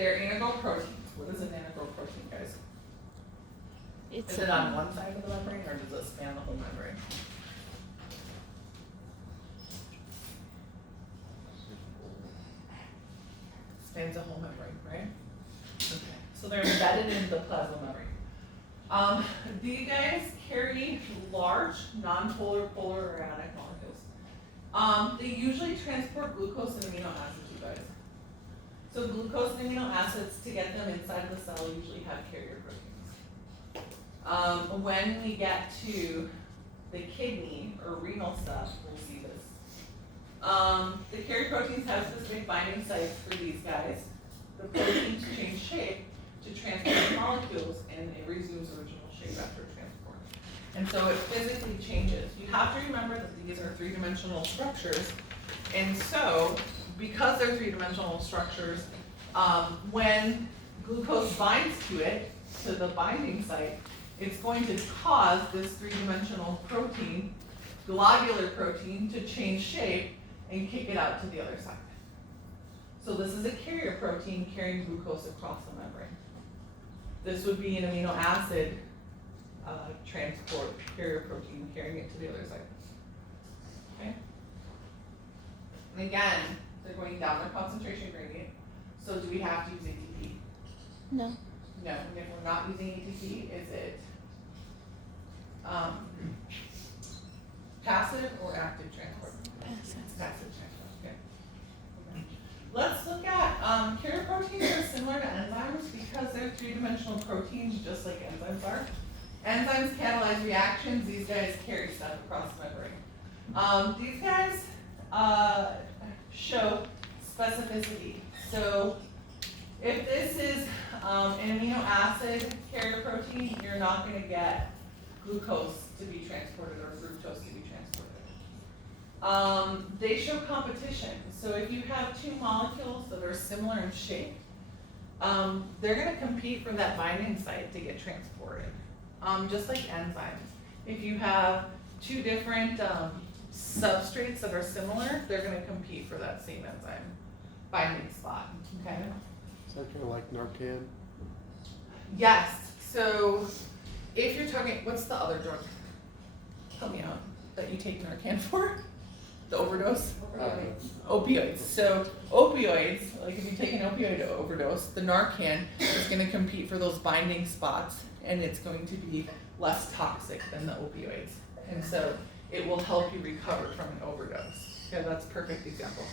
they're integral proteins. What is an integral protein, guys? It's Is it on one side of the membrane, or does it span the whole membrane? Spans the whole membrane, right? Okay. So they're embedded in the plasma membrane. These guys carry large, non-polar, polar, or ionic molecules. They usually transport glucose and amino acids, you guys. So glucose and amino acids, to get them inside the cell, usually have carrier proteins. When we get to the kidney or renal stuff, we'll see this. The carrier proteins have specific binding sites for these guys. The proteins change shape to transport molecules, and it resumes original shape after transport. And so it physically changes. You have to remember that these are three-dimensional structures, and so because they're three-dimensional structures, when glucose binds to it, to the binding site, it's going to cause this three-dimensional protein, globular protein, to change shape and kick it out to the other side. So this is a carrier protein carrying glucose across the membrane. This would be an amino acid transport carrier protein carrying it to the other side. Okay? And again, they're going down their concentration gradient. So do we have to use ATP? No. No. And if we're not using ATP, is it passive or active transport? Passive. It's passive transport. Okay. Let's look at carrier proteins are similar to enzymes because they're three-dimensional proteins, just like enzymes are. Enzymes catalyze reactions. These guys carry stuff across the membrane. These guys show specificity. So if this is an amino acid carrier protein, you're not going to get glucose to be transported or fructose to be transported. They show competition. So if you have two molecules that are similar in shape, they're going to compete for that binding site to get transported. Just like enzymes. If you have two different substrates that are similar, they're going to compete for that same enzyme binding spot. Okay? Is that kind of like Narcan? Yes. So if you're talking, what's the other drug? Help me out. That you take Narcan for? The overdose? Opioids. So opioids, like if you take an opioid overdose, the Narcan is going to compete for those binding spots, and it's going to be less toxic than the opioids. And so it will help you recover from an overdose. Okay, that's a perfect example.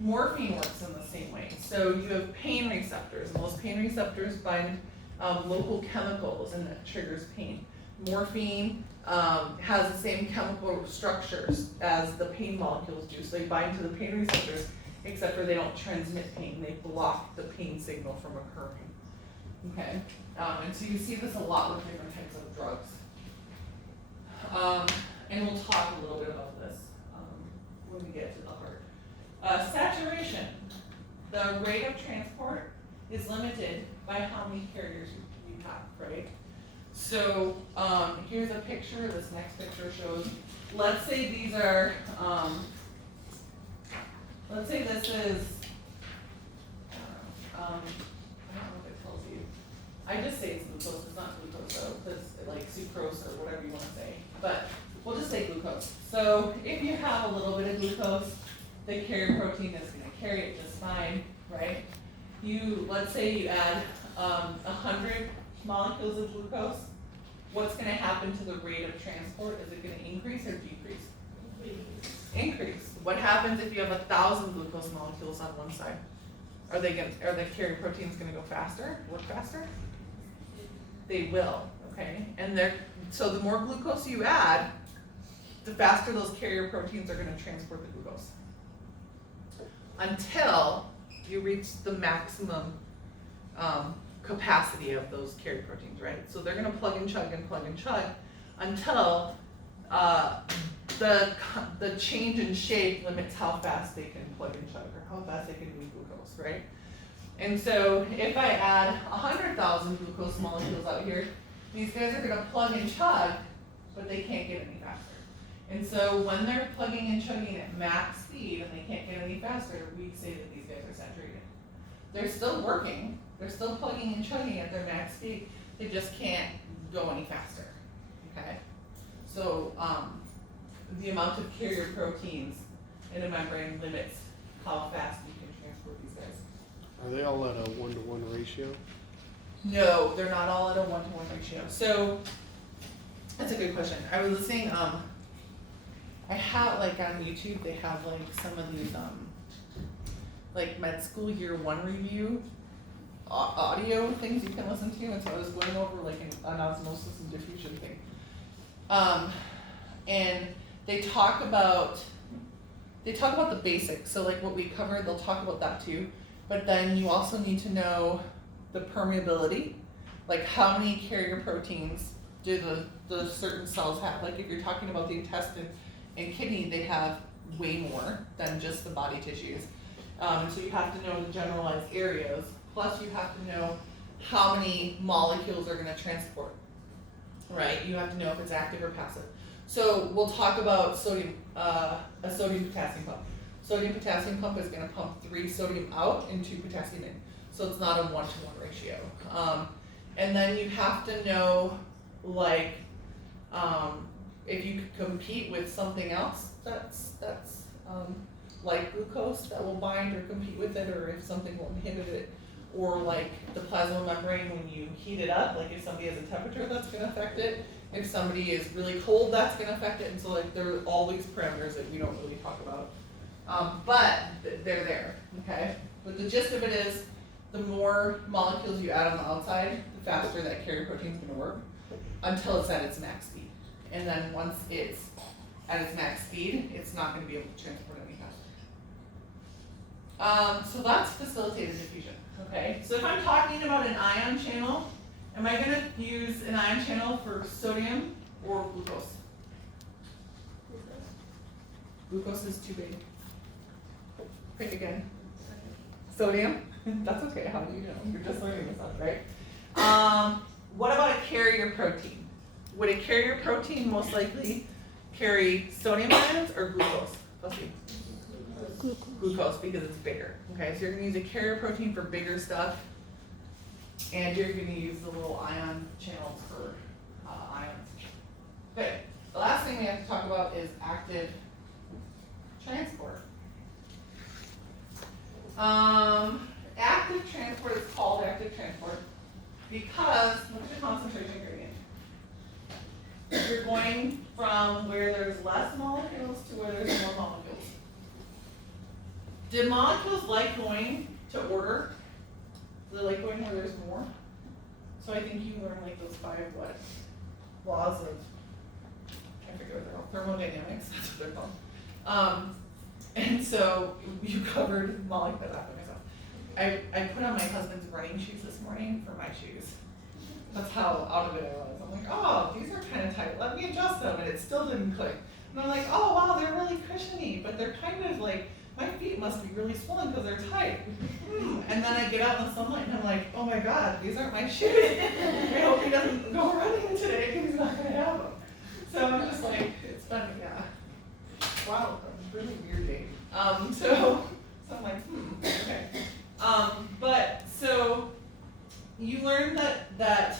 Morphine works in the same way. So you have pain receptors, and those pain receptors bind local chemicals, and that triggers pain. Morphine has the same chemical structures as the pain molecules do. So they bind to the pain receptors, except for they don't transmit pain. They block the pain signal from occurring. Okay? And so you see this a lot with different types of drugs. And we'll talk a little bit about this when we get to the heart. Saturation. The rate of transport is limited by how many carriers you have, right? So here's a picture. This next picture shows, let's say these are, let's say this is, I don't know if it tells you. I just say it's glucose. It's not glucose though. It's like sucrose or whatever you want to say. But we'll just say glucose. So if you have a little bit of glucose, the carrier protein is going to carry it just fine, right? Let's say you add 100 molecules of glucose. What's going to happen to the rate of transport? Is it going to increase or decrease? Increase. What happens if you have 1,000 glucose molecules on one side? Are the carrier proteins going to go faster? Work faster? They will. Okay. And so the more glucose you add, the faster those carrier proteins are going to transport the glucose. Until you reach the maximum capacity of those carrier proteins, right? So they're going to plug and chug until the change in shape limits how fast they can plug and chug, or how fast they can move glucose, right? And so if I add 100,000 glucose molecules out here, these guys are going to plug and chug, but they can't get any faster. And so when they're plugging and chugging at max speed and they can't get any faster, we say that these guys are saturated. They're still working, they're still plugging and chugging at their max speed, they just can't go any faster, okay? So, the amount of carrier proteins in a membrane limits how fast you can transport these guys. Are they all at a 1-to-1 ratio? No, they're not all at a 1-to-1 ratio. So, that's a good question. I was listening, I have, like, on YouTube, they have, like, some of these, like, med school year 1 review audio things you can listen to, and so I was going over, like, an osmosis and diffusion thing. And they talk about the basics, so like what we covered, they'll talk about that too, but then you also need to know the permeability, like how many carrier proteins do the certain cells have. Like if you're talking about the intestine and kidney, they have way more than just the body tissues. So you have to know the generalized areas, plus you have to know how many molecules are gonna transport, right? You have to know if it's active or passive. So we'll talk about sodium, a sodium potassium pump. Sodium potassium pump is gonna pump 3 sodium out and 2 potassium in. So it's not a 1-to-1 ratio. And then you have to know, like, if you could compete with something else that's like glucose that will bind or compete with it, or if something will inhibit it, or like the plasma membrane when you heat it up, like if somebody has a temperature, that's gonna affect it. If somebody is really cold, that's gonna affect it. And so like there are all these parameters that we don't really talk about. But they're there, okay? But the gist of it is, the more molecules you add on the outside, the faster that carrier protein is gonna work until it's at its max speed. And then once it's at its max speed, it's not gonna be able to transport any faster. So that's facilitated diffusion, okay? So if I'm talking about an ion channel, am I gonna use an ion channel for sodium or glucose? Glucose is too big. Pick again. Sodium? That's okay, how do you know? You're just learning this stuff, right? What about a carrier protein? Would a carrier protein most likely carry sodium ions or glucose? Let's see. Glucose, because it's bigger. Okay, so you're gonna use a carrier protein for bigger stuff, and you're gonna use the little ion channels for ions. Okay, the last thing we have to talk about is active transport. Active transport is called active transport because, look at the concentration gradient. You're going from where there's less molecules to where there's more molecules. Do molecules like going to order? Do they like going where there's more? So I think you learn like those 5 laws of, I forget what they're called, thermodynamics, that's what they're called. And so you covered molecules after myself. I put on my husband's running shoes this morning for my shoes. That's how out of it I was. I'm like, oh, these are kind of tight. Let me adjust them, and it still didn't click. And I'm like, oh wow, they're really cushiony, but they're kind of like, my feet must be really swollen because they're tight. And then I get out in the sunlight and I'm like, oh my god, these aren't my shoes. I hope he doesn't go running today because he's not going to have them. So I'm just like, it's been, yeah, wow, a really weird day. So I'm like, okay. But so you learn that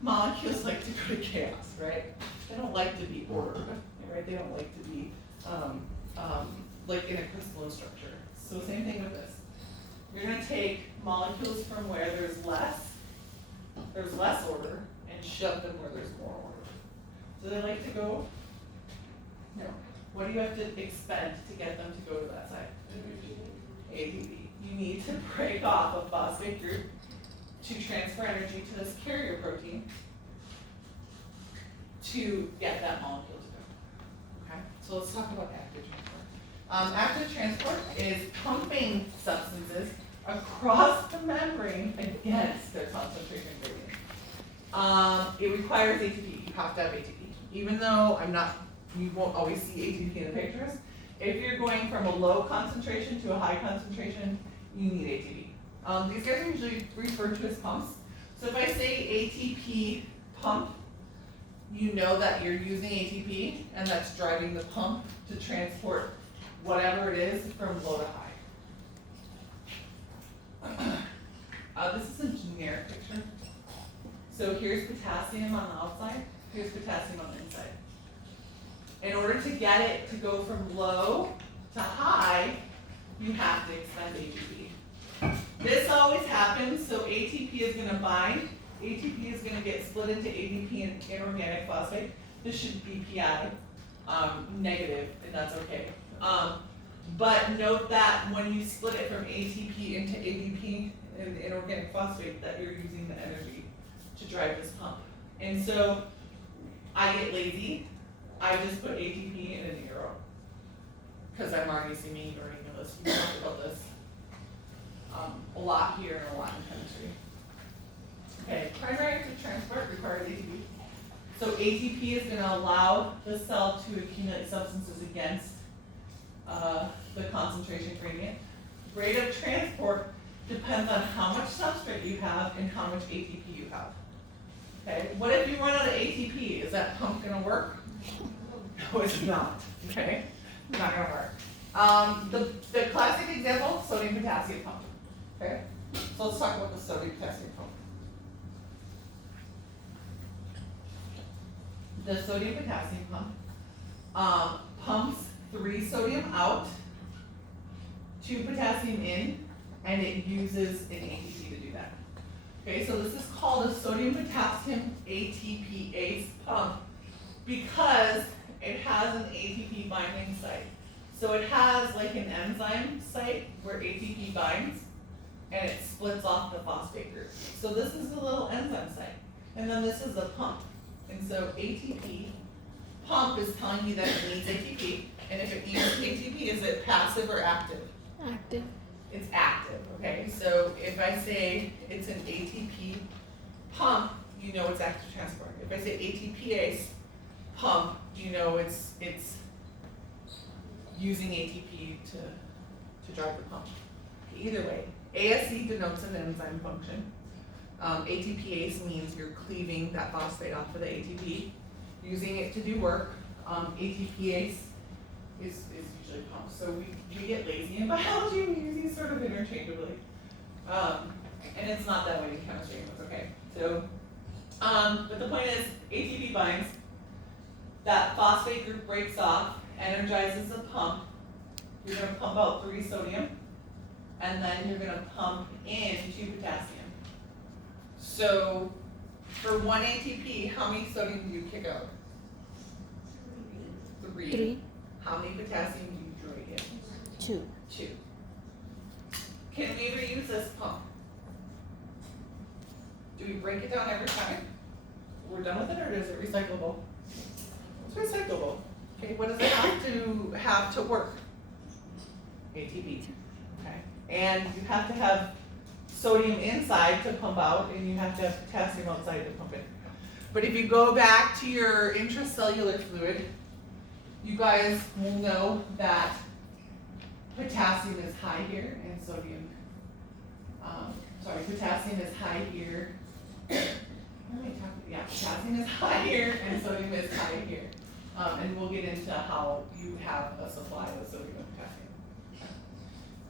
molecules like to go to chaos, right? They don't like to be ordered, right? They don't like to be like in a crystalline structure. So same thing with this. You're gonna take molecules from where there's less order and shove them where there's more order. Do they like to go? No. What do you have to expend to get them to go to that side? ATP. You need to break off a phosphate group to transfer energy to this carrier protein to get that molecule to go. Okay? So let's talk about active transport. Active transport is pumping substances across the membrane against their concentration gradient. It requires ATP. You have to have ATP. Even though you won't always see ATP in the pictures. If you're going from a low concentration to a high concentration, you need ATP. These guys are usually referred to as pumps. So if I say ATP pump, you know that you're using ATP, and that's driving the pump to transport whatever it is from low to high. This is a generic picture. So here's potassium on the outside, here's potassium on the inside. In order to get it to go from low to high, you have to expend ATP. This always happens, so ATP is gonna bind, ATP is gonna get split into ADP and inorganic phosphate. This should be PI, negative, and that's okay. But note that when you split it from ATP into ADP and inorganic phosphate, that you're using the energy to drive this pump. And so I get lazy, I just put ATP in an arrow. Because I'm already seeming ignorant. We talked about this a lot here and a lot in chemistry. Okay, primary active transport requires ATP. So ATP is going to allow the cell to accumulate substances against the concentration gradient. Rate of transport depends on how much substrate you have and how much ATP you have. Okay, what if you run out of ATP? Is that pump going to work? No, it's not. Okay, not going to work. The classic example, sodium potassium pump. Okay, so let's talk about the sodium potassium pump. The sodium potassium pump pumps 3 sodium out, 2 potassium in, and it uses an ATP to do that. Okay, so this is called a sodium potassium ATPase pump because it has an ATP binding site. So it has like an enzyme site where ATP binds and it splits off the phosphate group. So this is the little enzyme site. And then this is the pump. And so ATP pump is telling you that it needs ATP. And if it needs ATP, is it passive or active? Active. It's active, okay? So if I say it's an ATP pump, you know it's active transport. If I say ATPase pump, you know it's using ATP to drive the pump. Either way, ASE denotes an enzyme function. ATPase means you're cleaving that phosphate off of the ATP, using it to do work. ATPase is usually pump. So we get lazy in biology, we use these sort of interchangeably. And it's not that way in chemistry, it's okay. So, but the point is, ATP binds, that phosphate group breaks off, energizes the pump. You're gonna pump out 3 sodium, and then you're gonna pump in 2 potassium. So, for 1 ATP, how many sodium do you kick out? 3. How many potassium do you drag in? 2. 2. Can we reuse this pump? Do we break it down every time? We're done with it, or is it recyclable? It's recyclable. Okay, what does it have to work? ATP. Okay, and you have to have sodium inside to pump out, and you have to have potassium outside to pump in. But if you go back to your intracellular fluid, you guys will know that potassium is high here and sodium, potassium is high here. Potassium is high here and sodium is high here. And we'll get into how you have a supply of sodium and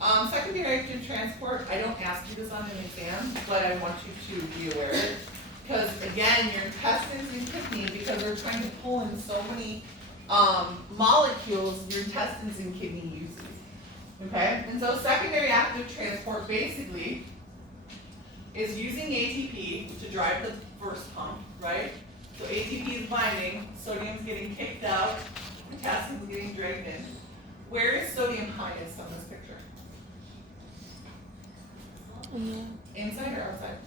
potassium. Secondary active transport, I don't ask you this on an exam, but I want you to be aware of it. Because again, your intestines and kidney, because they're trying to pull in so many molecules, your intestines and kidney use these. Okay? And so secondary active transport basically is using ATP to drive the first pump, right? So ATP is binding, sodium's getting kicked out, potassium's getting dragged in. Where is sodium highest on this picture? Inside or outside?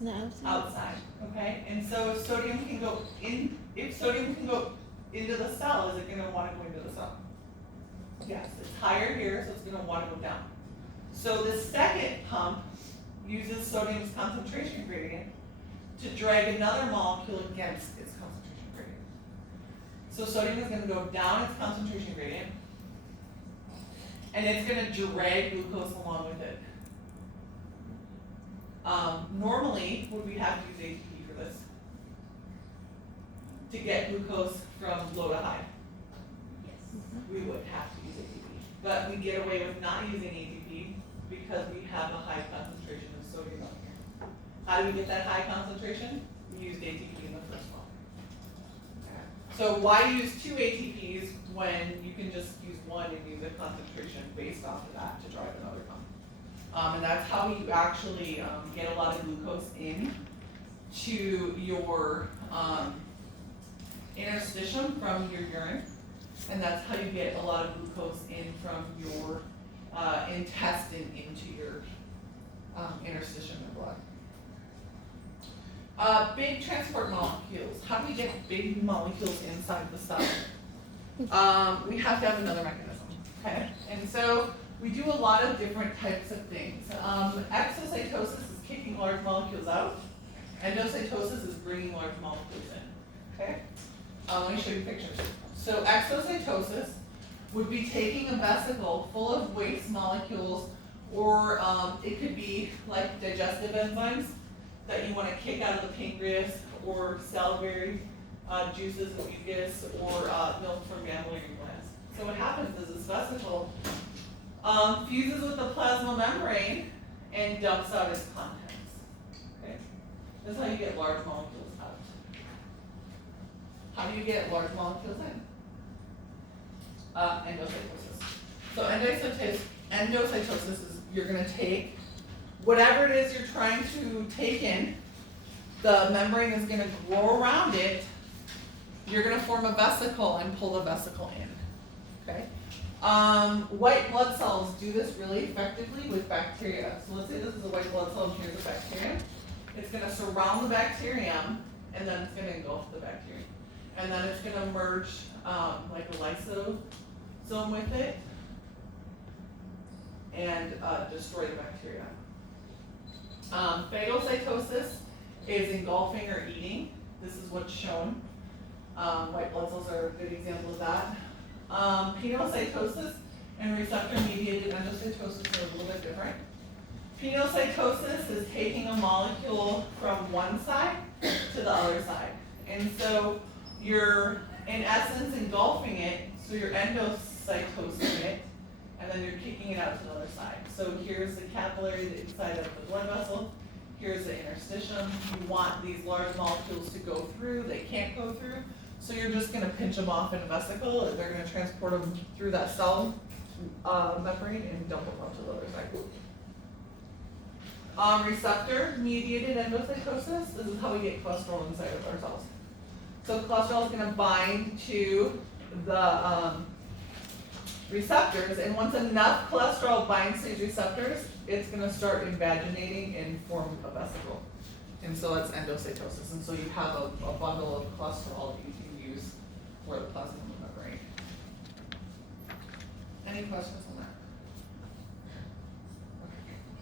No, outside. Outside, okay? And so sodium can go in, if sodium can go into the cell, is it gonna wanna go into the cell? Yes, it's higher here, so it's gonna wanna go down. So the second pump uses sodium's concentration gradient to drag another molecule against its concentration gradient. So sodium is gonna go down its concentration gradient, and it's gonna drag glucose along with it. Normally, would we have to use ATP for this? to get glucose from low to high. Yes. We would have to use ATP. But we get away with not using ATP because we have a high concentration of sodium up here. How do we get that high concentration? We used ATP in the first one. Okay. So why use 2 ATPs when you can just use one and use a concentration based off of that to drive another pump? And that's how you actually get a lot of glucose in to your interstitium from your urine, and that's how you get a lot of glucose in from your intestine into your interstitium and blood. Big transport molecules. How do we get big molecules inside the cell? We have to have another mechanism, okay? And so we do a lot of different types of things. Exocytosis is kicking large molecules out. Endocytosis is bringing large molecules in, okay? Let me show you pictures. So exocytosis would be taking a vesicle full of waste molecules, or it could be like digestive enzymes that you want to kick out of the pancreas, or salivary juices of mucus, or milk from mammary glands. So what happens is this vesicle fuses with the plasma membrane and dumps out its contents. Okay? That's how you get large molecules out. How do you get large molecules in? Endocytosis. So endocytosis is you're going to take whatever it is you're trying to take in, the membrane is going to grow around it, you're going to form a vesicle and pull the vesicle in. Okay? White blood cells do this really effectively with bacteria. So let's say this is a white blood cell and here's a bacterium. It's going to surround the bacterium and then it's going to engulf the bacterium. And then it's going to merge like a lysosome with it and destroy the bacteria. Phagocytosis is engulfing or eating. This is what's shown. White blood cells are a good example of that. Penocytosis and receptor-mediated endocytosis are a little bit different. Penocytosis is taking a molecule from one side to the other side. And so you're, in essence, engulfing it, so you're endocytosing it, and then you're kicking it out to the other side. So here's the capillary, the inside of the blood vessel. Here's the interstitium. You want these large molecules to go through. They can't go through. So you're just going to pinch them off in a vesicle. They're going to transport them through that cell membrane and dump them out to the other side. Receptor-mediated endocytosis. This is how we get cholesterol inside of our cells. So cholesterol is going to bind to the receptors, and once enough cholesterol binds to these receptors, it's going to start invaginating and form a vesicle. And so that's endocytosis. And so you have a bundle of cholesterol that you can use for the plasma membrane. Any questions on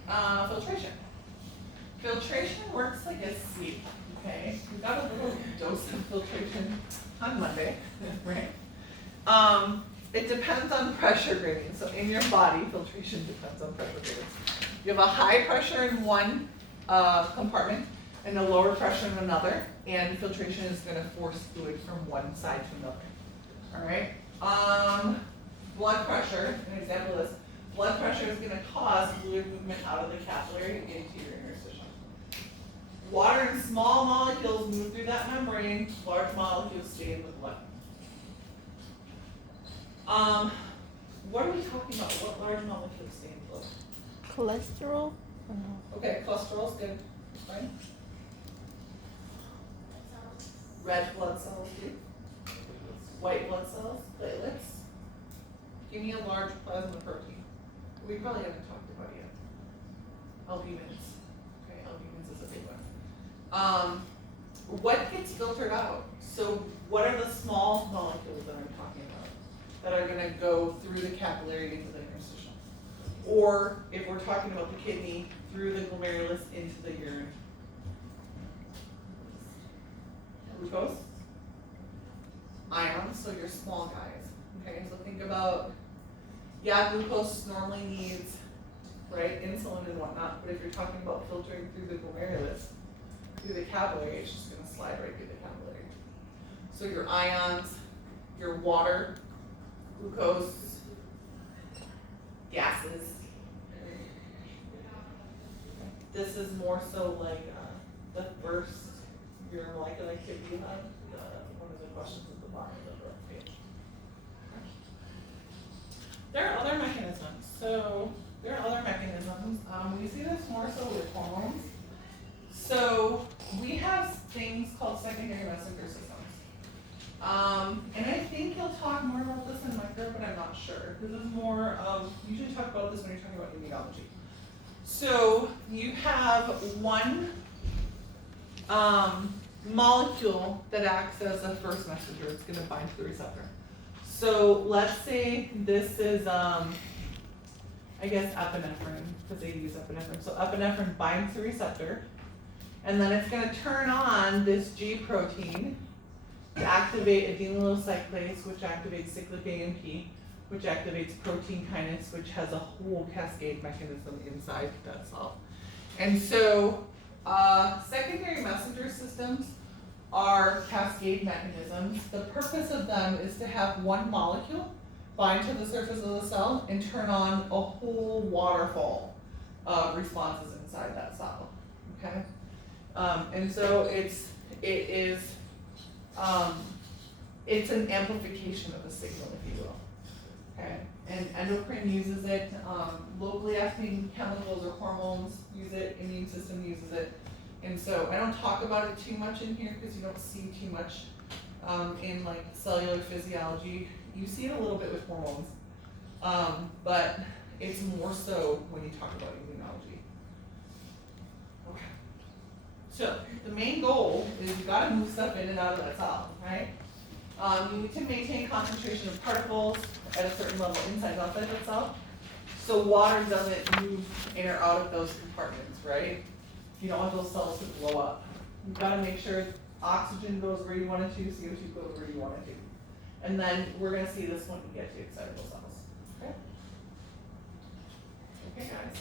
that? Filtration. Filtration works like a sieve, okay? We got a little dose of filtration on Monday, right? It depends on pressure grading. So in your body, filtration depends on pressure grading. You have a high pressure in one compartment and a lower pressure in another, and filtration is going to force fluid from one side to another. All right? Blood pressure, an example of this, blood pressure is going to cause fluid movement out of the capillary into your interstitium. Water and small molecules move through that membrane, large molecules stay in the blood. What are we talking about? What large molecules stay in the blood? Cholesterol? Or no? Okay, cholesterol's good, right? Red blood cells do. White blood cells, platelets. Give me a large plasma protein. We probably haven't talked about it yet. Albumins. Okay, albumins is a big one. What gets filtered out? So what are the small molecules that I'm talking about that are going to go through the capillary into the interstitium? Or if we're talking about the kidney, through the glomerulus into the urine? Glucose? Ions, so your small guys. Okay, so think about, yeah, glucose normally needs, right, insulin and whatnot, but if you're talking about filtering through the glomerulus, through the capillary, it's just going to slide right through the capillary. So your ions, your water, glucose, gases. This is more so like the first, your molecular activity you have, one of the questions at the bottom of the page. There are other mechanisms. So there are other mechanisms. We see this more so with hormones. So we have things called secondary messenger systems. And I think you'll talk more about this in micro, but I'm not sure. This is more of, you usually talk about this when you're talking about immunology. So you have one molecule that acts as a first messenger. It's going to bind to the receptor. So let's say this is, I guess, epinephrine, because they use epinephrine. So epinephrine binds the receptor, and then it's going to turn on this G protein to activate adenylyl cyclase, which activates cyclic AMP, which activates protein kinase, which has a whole cascade mechanism inside that cell. And so secondary messenger systems are cascade mechanisms. The purpose of them is to have one molecule bind to the surface of the cell and turn on a whole waterfall of responses inside that cell. Okay, and so it's an amplification of a signal, if you will. Okay, and endocrine uses it. Locally acting chemicals or hormones use it. Immune system uses it. And so I don't talk about it too much in here because you don't see too much in like cellular physiology. You see it a little bit with hormones, but it's more so when you talk about immunology. Okay. So the main goal is you got to move stuff in and out of that cell, right? You need to maintain concentration of particles at a certain level inside and outside that cell. So water doesn't move in or out of those compartments, right? You don't want those cells to blow up. You've got to make sure oxygen goes where you want it to, CO2 goes where you want it to. And then we're going to see this when we get to excitable cells. Okay? Okay, guys.